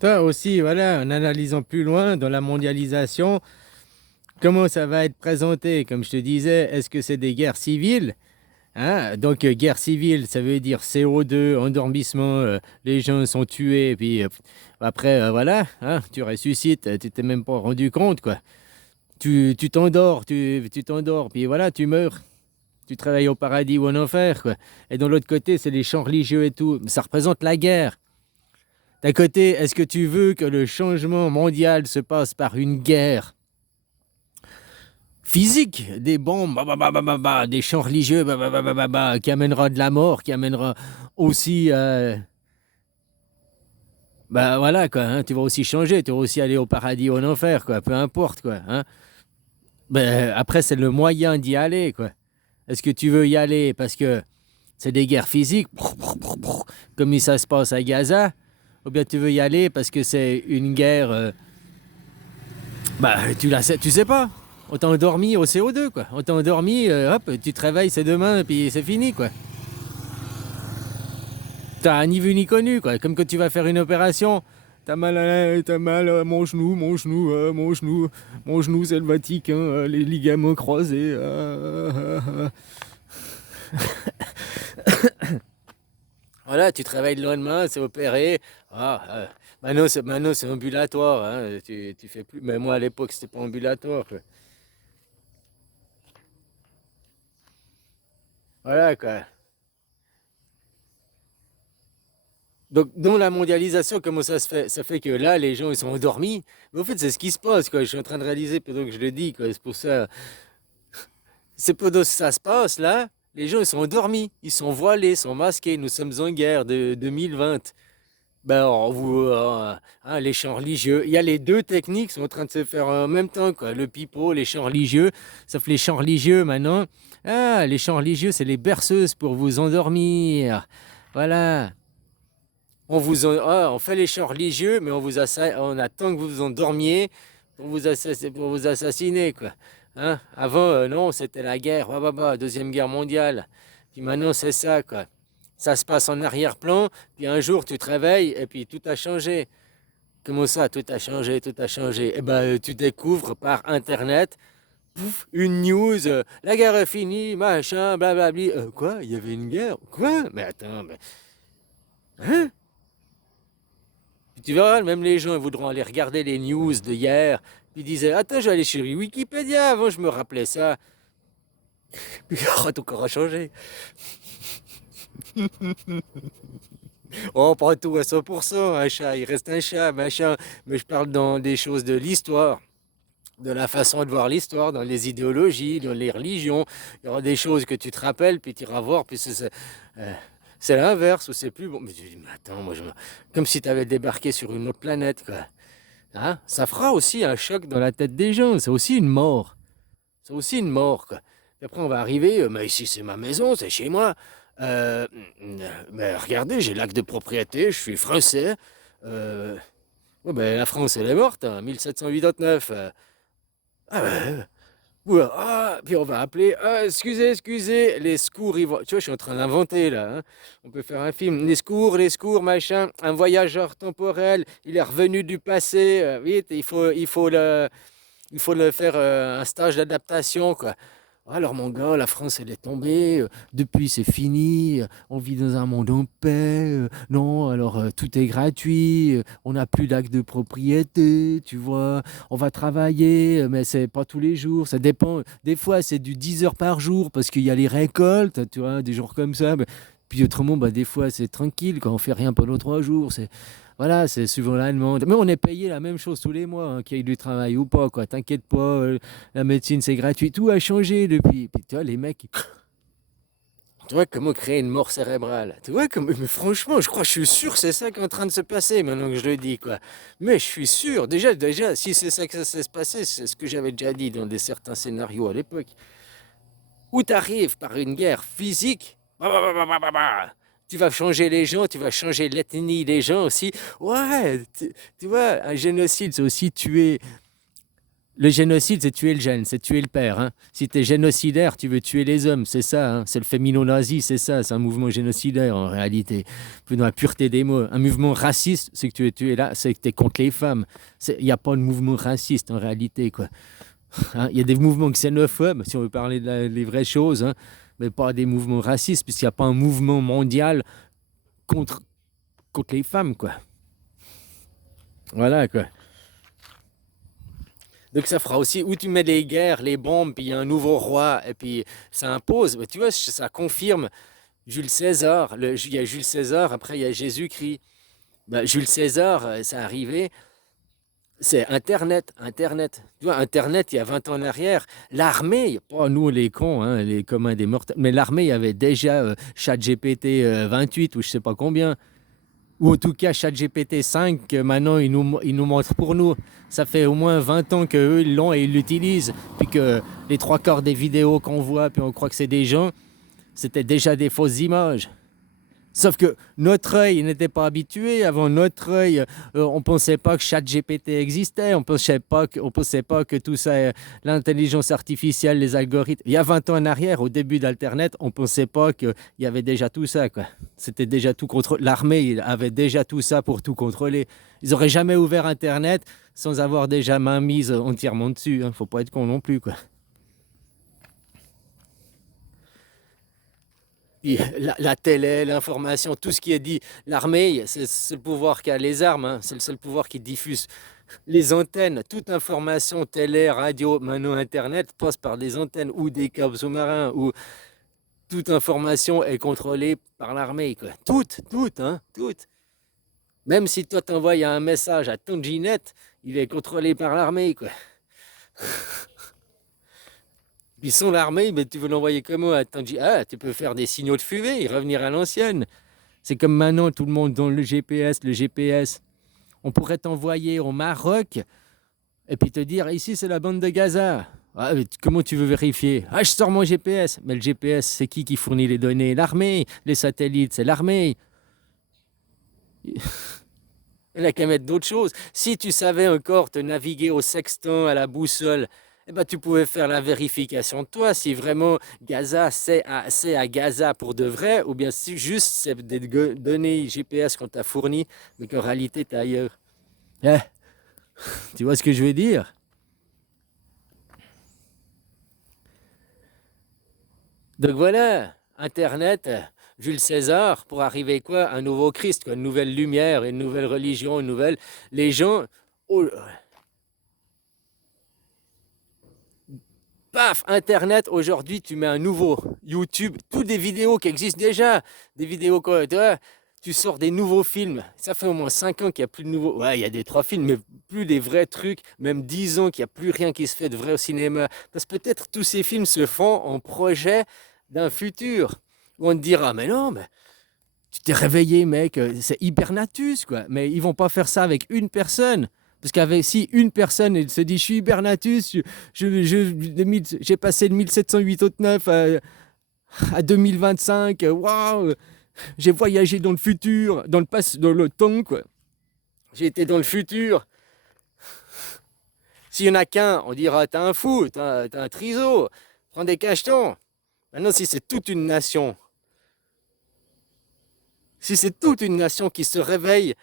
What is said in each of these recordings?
Toi aussi, voilà, en analysant plus loin dans la mondialisation, comment ça va être présenté? Comme je te disais, est-ce que c'est des guerres civiles? Hein? Donc, guerre civile, ça veut dire CO2, endormissement, les gens sont tués, puis après, voilà, hein, tu ressuscites, tu t'es même pas rendu compte, quoi. Tu t'endors, tu t'endors, puis voilà, tu meurs. Tu travailles au paradis ou en enfer, quoi. Et de l'autre côté, c'est les chants religieux et tout. Ça représente la guerre. D'un côté, est-ce que tu veux que le changement mondial se passe par une guerre physique, des bombes, des chants religieux, qui amènera de la mort, qui amènera aussi, bah voilà quoi, hein, tu vas aussi changer, tu vas aussi aller au paradis ou en enfer, quoi, peu importe quoi. Hein. Ben, après, c'est le moyen d'y aller, quoi. Est-ce que tu veux y aller parce que c'est des guerres physiques, comme ça se passe à Gaza, ou bien tu veux y aller parce que c'est une guerre, bah tu sais pas. On t'a endormi au CO2, quoi. On t'a endormi, hop, tu te réveilles, c'est demain, et puis c'est fini, quoi. T'as ni vu ni connu, quoi. Comme quand tu vas faire une opération, t'as mal à mon genou, c'est le Vatican, les ligaments croisés. Voilà, tu te réveilles le lendemain, c'est opéré. Ah, maintenant, c'est ambulatoire. Hein. Tu fais plus. Mais moi, à l'époque, c'était pas ambulatoire, quoi. Voilà, quoi. Donc, dans la mondialisation, comment ça se fait? Ça fait que là, les gens, ils sont endormis. Mais en fait, c'est ce qui se passe, quoi. Je suis en train de réaliser pendant que je le dis, quoi. C'est pour ça. C'est pendant que ça se passe, là. Les gens, ils sont endormis. Ils sont voilés, ils sont masqués. Nous sommes en guerre de 2020. Ben, hein, les chants religieux. Il y a les deux techniques qui sont en train de se faire en même temps, quoi. Le pipeau, les chants religieux. Sauf les chants religieux, maintenant. Ah, les chants religieux, c'est les berceuses pour vous endormir. Voilà. On fait les chants religieux, mais on attend que vous vous endormiez pour vous assassiner, quoi. Hein? Avant, non, c'était la guerre, Deuxième Guerre mondiale. Puis maintenant, c'est ça, quoi. Ça se passe en arrière-plan, puis un jour, tu te réveilles, et puis tout a changé. Comment ça, tout a changé, tout a changé? Eh ben, tu découvres par Internet, pouf, une news, la guerre est finie, machin, blablabli. Quoi? Il y avait une guerre? Quoi? Mais attends, mais... Hein? Puis tu verras, même les gens ils voudront aller regarder les news de hier. Puis ils disaient, attends, je vais aller sur Wikipédia, avant je me rappelais ça. Puis tout aura changé. Oh, pas tout à 100%, un chat, il reste un chat, machin. Mais je parle dans des choses de l'histoire, de la façon de voir l'histoire, dans les idéologies, dans les religions. Il y aura des choses que tu te rappelles, puis tu iras voir, puis euh, c'est l'inverse, ou c'est plus bon. Mais tu dis, mais attends, comme si tu avais débarqué sur une autre planète, quoi. Hein? Ça fera aussi un choc dans la tête des gens. C'est aussi une mort. C'est aussi une mort, quoi. Et après, on va arriver, mais ici, c'est ma maison, c'est chez moi. Euh, mais regardez, j'ai l'acte de propriété, je suis français. Euh, ouais, ben, la France, elle est morte, en 1789. Ah, ben, ouais, ah, puis on va appeler, ah, excusez, les secours, tu vois, je suis en train d'inventer là, hein. On peut faire un film, les secours, machin, un voyageur temporel, il est revenu du passé, vite, il faut le faire un stage d'adaptation, quoi. Alors mon gars, la France elle est tombée, depuis c'est fini, on vit dans un monde en paix, non, alors tout est gratuit, on n'a plus d'acte de propriété, tu vois, on va travailler, mais c'est pas tous les jours, ça dépend, des fois c'est du 10 heures par jour parce qu'il y a les récoltes, tu vois, des jours comme ça, mais puis autrement, bah, des fois c'est tranquille quand on fait rien pendant 3 jours, voilà, c'est souvent la demande. Mais on est payé la même chose tous les mois, hein, qu'il y ait du travail ou pas, quoi. T'inquiète pas, la médecine c'est gratuit. Tout a changé depuis. Puis tu vois, les mecs, tu vois comment créer une mort cérébrale. Tu vois, mais franchement, je suis sûr que c'est ça qui est en train de se passer maintenant que je le dis, quoi. Mais je suis sûr, déjà, si c'est ça que ça se passer, c'est ce que j'avais déjà dit dans certains scénarios à l'époque. Où tu arrives par une guerre physique, tu vas changer les gens, tu vas changer l'ethnie des gens aussi. Ouais, tu vois, un génocide, c'est aussi tuer Le génocide, c'est tuer le gène, c'est tuer le père. Hein. Si tu es génocidaire, tu veux tuer les hommes, c'est ça. Hein. C'est le fémino-nazi, c'est ça. C'est un mouvement génocidaire en réalité. Plus dans la pureté des mots. Un mouvement raciste, c'est que tu es là, c'est que tu es contre les femmes. Il n'y a pas de mouvement raciste en réalité. Quoi. Hein. Il y a des mouvements xénophobes, si on veut parler des vraies choses, hein, mais pas des mouvements racistes, puisqu'il n'y a pas un mouvement mondial contre les femmes. Quoi. Voilà quoi. Donc ça fera aussi où tu mets les guerres, les bombes, puis il y a un nouveau roi, et puis ça impose. Mais tu vois, ça confirme Jules César. Il y a Jules César, après il y a Jésus-Christ. Ben, Jules César, c'est arrivé, c'est Internet, Internet. Tu vois, Internet, il y a 20 ans en arrière, l'armée, pas nous les cons, hein, les communs des mortels, mais l'armée, il y avait déjà ChatGPT 28 ou je sais pas combien. Ou en tout cas ChatGPT 5, que maintenant ils nous montrent pour nous. Ça fait au moins 20 ans qu'eux ils l'ont et ils l'utilisent. Puis que les trois quarts des vidéos qu'on voit, puis on croit que c'est des gens, c'était déjà des fausses images. Sauf que notre œil n'était pas habitué. Avant notre œil, on ne pensait pas que ChatGPT existait. On pensait pas que tout ça, l'intelligence artificielle, les algorithmes. Il y a 20 ans en arrière, au début d'Internet, on ne pensait pas qu'il y avait déjà tout ça. Quoi. C'était déjà tout contrôlé. L'armée avait déjà tout ça pour tout contrôler. Ils n'auraient jamais ouvert Internet sans avoir déjà main mise entièrement dessus. Il ne faut pas être con non plus. Quoi. La télé, l'information, tout ce qui est dit, l'armée, c'est le pouvoir qui a les armes, hein, c'est le seul pouvoir qui diffuse. Les antennes, toute information, télé, radio, maintenant Internet, passe par des antennes ou des câbles sous-marins, ou toute information est contrôlée par l'armée. Quoi. Toute, hein, toute. Même si toi t'envoies un message à ton Ginette, il est contrôlé par l'armée. Quoi. Puis sans l'armée, mais tu veux l'envoyer comment à ton Ah, tu peux faire des signaux de fumée et revenir à l'ancienne. C'est comme maintenant, tout le monde dans le GPS, On pourrait t'envoyer au Maroc et puis te dire, ici c'est la bande de Gaza. Ah, mais comment tu veux vérifier? Ah, je sors mon GPS. Mais le GPS, c'est qui fournit les données? L'armée. Les satellites, c'est l'armée. Il n'a qu'à mettre d'autres choses. Si tu savais encore te naviguer au sextant, à la boussole, eh ben, tu pouvais faire la vérification de toi, si vraiment Gaza, c'est à Gaza pour de vrai, ou bien si juste c'est des données GPS qu'on t'a fournies, mais qu'en réalité, tu es ailleurs. Eh, tu vois ce que je veux dire? Donc voilà, Internet, Jules César, pour arriver quoi? Un nouveau Christ, quoi, une nouvelle lumière, une nouvelle religion, une nouvelle... Les gens... Oh, paf, Internet, aujourd'hui, tu mets un nouveau YouTube, toutes des vidéos qui existent déjà, des vidéos quoi, tu sors des nouveaux films. Ça fait au moins 5 ans qu'il n'y a plus de nouveaux. Ouais, il y a des 3 films, mais plus des vrais trucs. Même 10 ans qu'il n'y a plus rien qui se fait de vrai au cinéma. Parce que peut-être tous ces films se font en projet d'un futur. Où on te dira, mais non, mais tu t'es réveillé, mec, c'est Hibernatus, quoi. Mais ils vont pas faire ça avec une personne. Parce qu'avec si une personne elle se dit je suis Hibernatus, j'ai passé de 1789 à 2025, waouh, j'ai voyagé dans le futur, dans le passé, dans le temps, quoi. J'ai été dans le futur. S'il y en a qu'un, on dira t'es un fou, t'es un triso, prends des cachetons. Maintenant, si c'est toute une nation, si c'est toute une nation qui se réveille,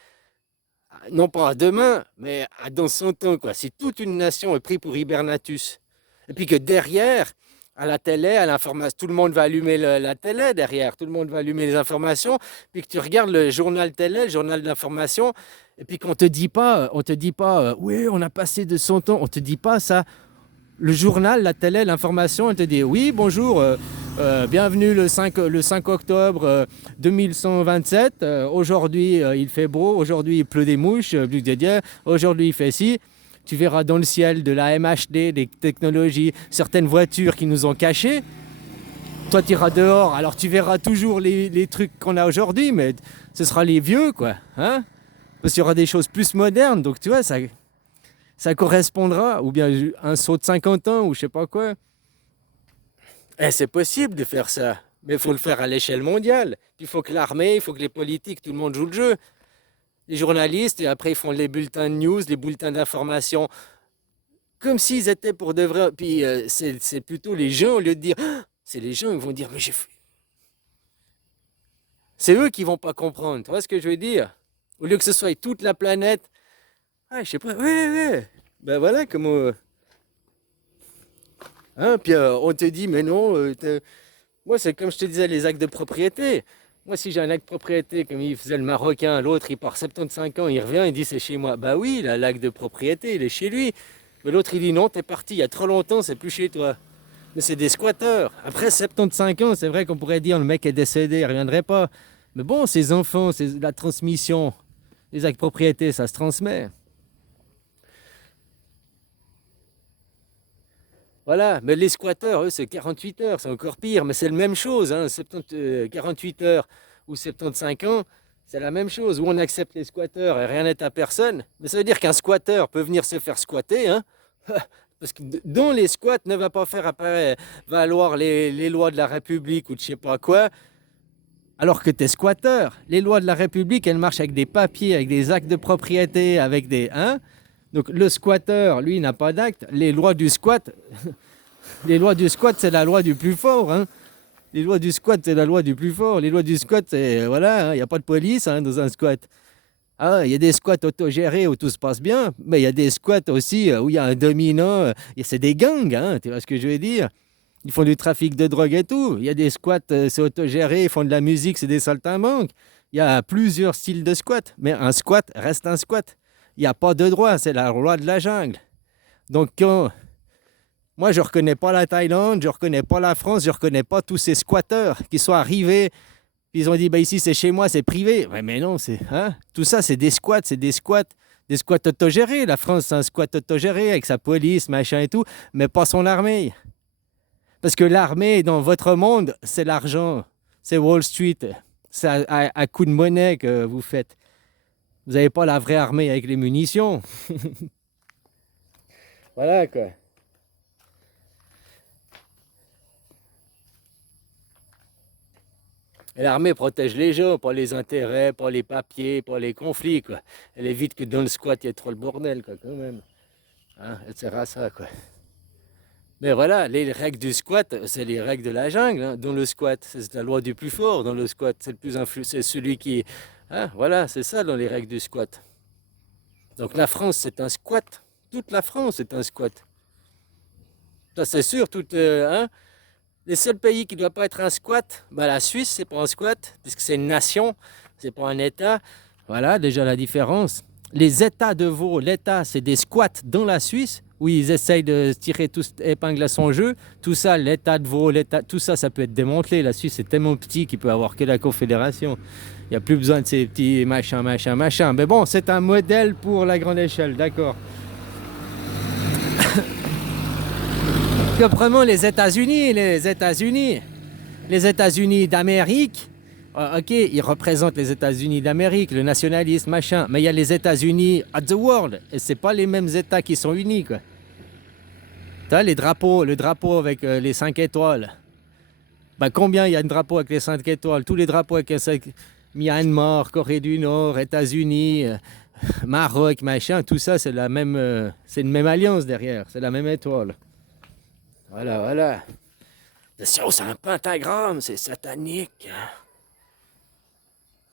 non pas à demain, mais dans 100 ans, quoi. Si toute une nation est prise pour Hibernatus, et puis que derrière, à la télé, à l'information, tout le monde va allumer la télé derrière, tout le monde va allumer les informations, puis que tu regardes le journal télé, le journal d'information, et puis qu'on te dit pas, oui, on a passé de 100 ans, on te dit pas ça. Le journal, la télé, l'information, elle te dit oui, bonjour, bienvenue le 5 octobre 2127. Aujourd'hui, il fait beau, aujourd'hui, il pleut des mouches, aujourd'hui, il fait ci. Tu verras dans le ciel de la MHD, des technologies, certaines voitures qui nous ont cachées. Toi, tu iras dehors, alors tu verras toujours les trucs qu'on a aujourd'hui, mais ce sera les vieux, quoi. Hein? Parce qu'il y aura des choses plus modernes, donc tu vois, ça correspondra, ou bien un saut de 50 ans, ou je sais pas quoi. Eh, c'est possible de faire ça, mais il faut le faire à l'échelle mondiale. Il faut que l'armée, il faut que les politiques, tout le monde joue le jeu. Les journalistes, et après ils font les bulletins de news, les bulletins d'information Comme s'ils étaient pour de vrai. Puis c'est plutôt les gens, au lieu de dire, ah, c'est les gens qui vont dire, mais j'ai fait. C'est eux qui vont pas comprendre. Tu vois ce que je veux dire? Au lieu que ce soit toute la planète. Ah, je sais pas. Ouais, ouais. Ben voilà comment. Hein, puis on te dit, mais non, moi c'est comme je te disais, les actes de propriété. Moi si j'ai un acte de propriété, comme il faisait le Marocain, l'autre il part 75 ans, il revient, il dit c'est chez moi. Bah oui, là, l'acte de propriété, il est chez lui. Mais l'autre il dit non, t'es parti il y a trop longtemps, c'est plus chez toi. Mais c'est des squatteurs. Après 75 ans, c'est vrai qu'on pourrait dire le mec est décédé, il reviendrait pas. Mais bon, ces enfants, c'est la transmission. Les actes de propriété, ça se transmet. Voilà, mais les squatteurs, eux, c'est 48 heures, c'est encore pire, mais c'est la même chose, hein, 48 heures ou 75 ans, c'est la même chose, où on accepte les squatteurs et rien n'est à personne, mais ça veut dire qu'un squatteur peut venir se faire squatter, hein, parce que dont les squats ne va pas faire valoir les lois de la République ou de je sais pas quoi, alors que t'es squatteur. Les lois de la République, elles marchent avec des papiers, avec des actes de propriété, avec des... Hein. Donc le squatteur, lui, n'a pas d'acte. Les lois du squat, c'est la loi du plus fort. Hein. Les lois du squat, c'est la loi du plus fort. Les lois du squat, c'est... Voilà, il n'y a pas de police hein, dans un squat. Ah, il y a des squats autogérés où tout se passe bien, mais il y a des squats aussi où il y a un dominant. Et c'est des gangs, hein, tu vois ce que je veux dire? Ils font du trafic de drogue et tout. Il y a des squats, c'est autogéré, ils font de la musique, c'est des saltimbanques. Il y a plusieurs styles de squat, mais un squat reste un squat. Il n'y a pas de droit, c'est la loi de la jungle. Donc, moi, je ne reconnais pas la Thaïlande, je ne reconnais pas la France, je ne reconnais pas tous ces squatteurs qui sont arrivés. Puis ils ont dit, bah ici c'est chez moi, c'est privé. Ouais, mais non, c'est hein? Tout ça, c'est des squats autogérés. La France, c'est un squat autogéré avec sa police, machin et tout, mais pas son armée. Parce que l'armée, dans votre monde, c'est l'argent, c'est Wall Street, c'est à coup de monnaie que vous faites. Vous n'avez pas la vraie armée avec les munitions. Voilà quoi. Et l'armée protège les gens, pas les intérêts, pas les papiers, pas les conflits, quoi. Elle évite que dans le squat, il y ait trop le bordel, quoi, quand même. Hein, elle sert à ça, quoi. Mais voilà, les règles du squat, c'est les règles de la jungle, hein, dans le squat. C'est la loi du plus fort dans le squat. C'est le plus c'est celui qui... Hein, voilà, c'est ça dans les règles du squat. Donc la France, c'est un squat. Toute la France est un squat. Ça, c'est sûr, hein, les seuls pays qui ne doivent pas être un squat, bah, la Suisse, c'est pas un squat, puisque c'est une nation, c'est pas un État. Voilà déjà la différence. Les États de Vaud, l'État, c'est des squats dans la Suisse, où ils essayent de tirer tout épingle à son jeu. Tout ça, l'État de Vaud, tout ça, ça peut être démantelé. La Suisse est tellement petit qu'il peut avoir que la Confédération. Il n'y a plus besoin de ces petits machins, machins, machins. Mais bon, c'est un modèle pour la grande échelle, d'accord. Prenons les États-Unis, les États-Unis d'Amérique. Ok, ils représentent les États-Unis d'Amérique, le nationalisme, machin. Mais il y a les États-Unis at the world, et c'est pas les mêmes États qui sont unis, quoi. Tu vois, les drapeaux, le drapeau avec les 5 étoiles. Ben, combien il y a de drapeaux avec les 5 étoiles? Tous les drapeaux avec les 5... Myanmar, Corée du Nord, États-Unis, Maroc, machin, tout ça, c'est la même, c'est une même alliance derrière, c'est la même étoile. Voilà, voilà. C'est un pentagramme, c'est satanique.